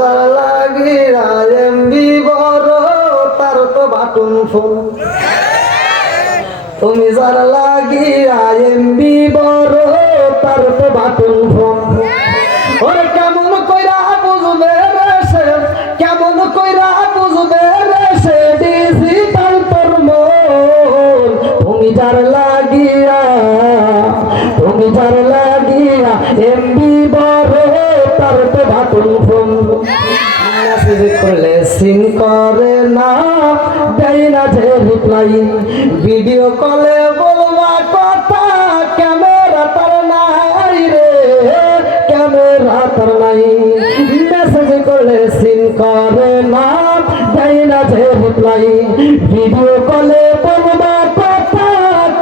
যার লাগিয়া এমবি বড় তার তো বাটন ফোন তুমি যার লাগিয়া এমবি বড় তার তো বাটন ফোন ওরে কেমন কইরা বুঝবে রে সে কেমন কইরা বুঝবে রে সে ডিজিটাল তোর মন তুমি যার লাগিয়া এমবি বড় তার তো বাটন ফোন মেসেজ করলে সিন করে না দেয় না যে রিপ্লাই ভিডিও কলে বলবা কথা ক্যামেরা তার নাই রে ক্যামেরা তার নাই মেসেজ করলে সিন করে না দেয় না যে রিপ্লাই ভিডিও কলে বলবা কথা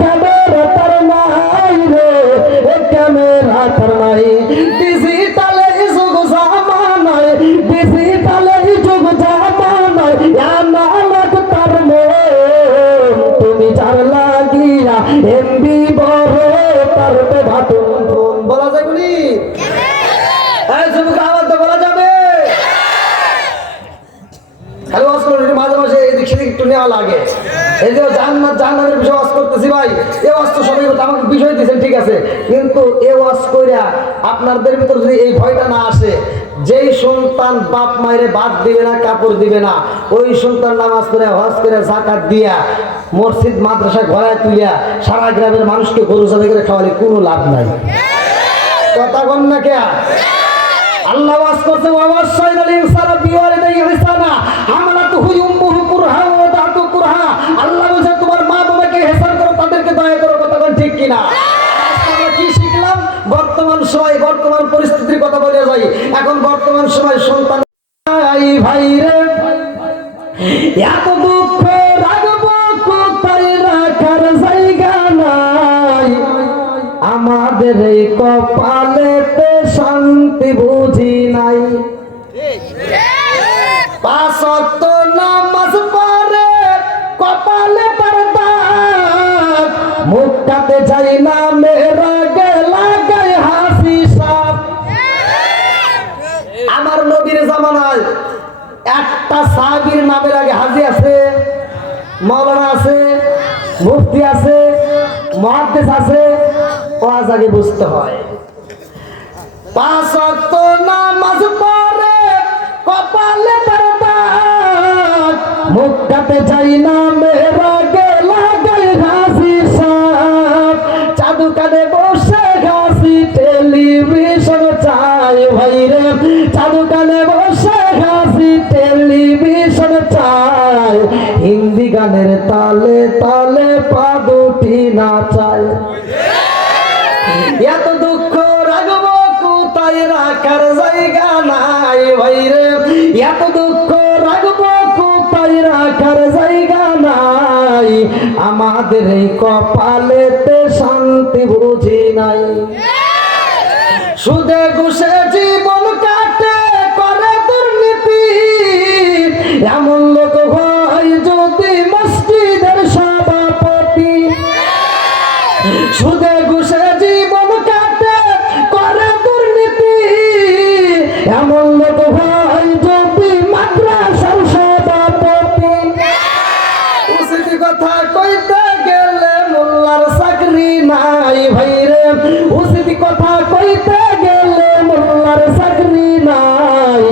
ক্যামেরা তার নাই রে ক্যামেরা তার নাই ডিজিটালে যুগ জামানায় ডিজিটালে যুগ জামানায় আমার তার মন তুমি যার লাগিয়া এমবি বড় তার তো বাটন ফোন বলা যাবে নি এই যুবক আওয়াজ তো বলা যাবে হ্যালো ওয়াজ করুন মাঝে মাঝে এদিক সেদিক একটু নেওয়া লাগে এই যে জান্নাত জাহান্নামের বিষয় ওয়াজ করতেছি ভাই এই ওয়াজ তো সবাই আমাকে বিষয় দিয়েছেন ঠিক আছে কিন্তু এই ওয়াজ কইরা আপনাদের ভিতর যদি এই ভয়টা না আসে যেই সন্তান বাপ মায়ের ভাত দিবে না কাপড় দিবে না ওই সন্তান নামাজ পড়ে হজ করে যাকাত দিয়া মসজিদ মাদ্রাসা ঘরায় তুলিয়া সারা গ্রামের মানুষকে গরু জবাই করে খাওয়ালে কোনো লাভ নাই কথা বল না কে আল্লাহ ওয়াজ করছে অবশ্যই ইনসান বিওয়ালিদাইহি ইহসানা হামালাতুহু উম্মুহু কুরহা ওয়া দাতু কুরহা আল্লাহ বলেছে তোমার মা বাবাকে ইহসান করো তাদেরকে দয়া করো কথা বল ঠিক কিনা আমরা কি শিখলাম বর্তমান সময় বর্তমান পরিস্থিতির কথা বলে যাই এখন বর্তমান সময় সন্তান ভাই রে এত দুঃখ রাগব কোথায় রাখার জায়গা নাই আমাদের এই কপালেতে শান্তি বুঝি নাই পাঁচ ওয়াক্ত নামাজ পড়ে কপালে পর্দা মুখটাতে যাই না মেরা গেলা গায় হাসি সাপ আমার নবীর জামানায় একটা সাহাবীর নামের আগে হাজি আছে মাওলানা আছে মুফতি আছে মুহাদ্দিস আছে ওয়াজ আগে বুঝতে হয় পাঁচ ওয়াক্ত নামাজ পড়ে কপালে পর্দা মুখটাতে যাই না মেরা গেলা গায় হাসি সাপ চাদু কানে বসে হাসি টেলিভিশন চাই ভাই রে চাদু কানে বসে হাসি টেলিভিশন চাই হিন্দি গানের তালে তালে পা দুটি নাচায় এত দুঃখ রাগব কোথায় রাখার জায়গা নাই ভাই রে এত দুঃখ রাগব কোথায় রাখার জায়গা নাই আমাদের এই কপালেতে শান্তি বুঝি নাই সুদে ঘুষে জীবন কাটে করে দুর্নীতি এমন লোক হয় যদি মসজিদের সভাপতি সুদে ঘুষে জীবন কাটে করে দুর্নীতি এমন লোক হয় যদি মাদ্রাসার সভাপতি উচিত কথা কইতে গেলে মোল্লার চাকরি নাই ভাই রে উচিত কথা কইতে গেলে মোল্লার চাকরি নাই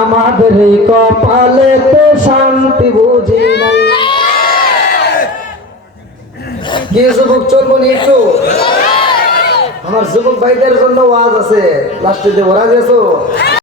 আমাদের এই কপালেতে শান্তি বুঝি নাই কি যুবক চলবো নি একটু আমার যুবক ভাইদের জন্য ওয়াজ আছে লাস্টে দেবো রাজি আছো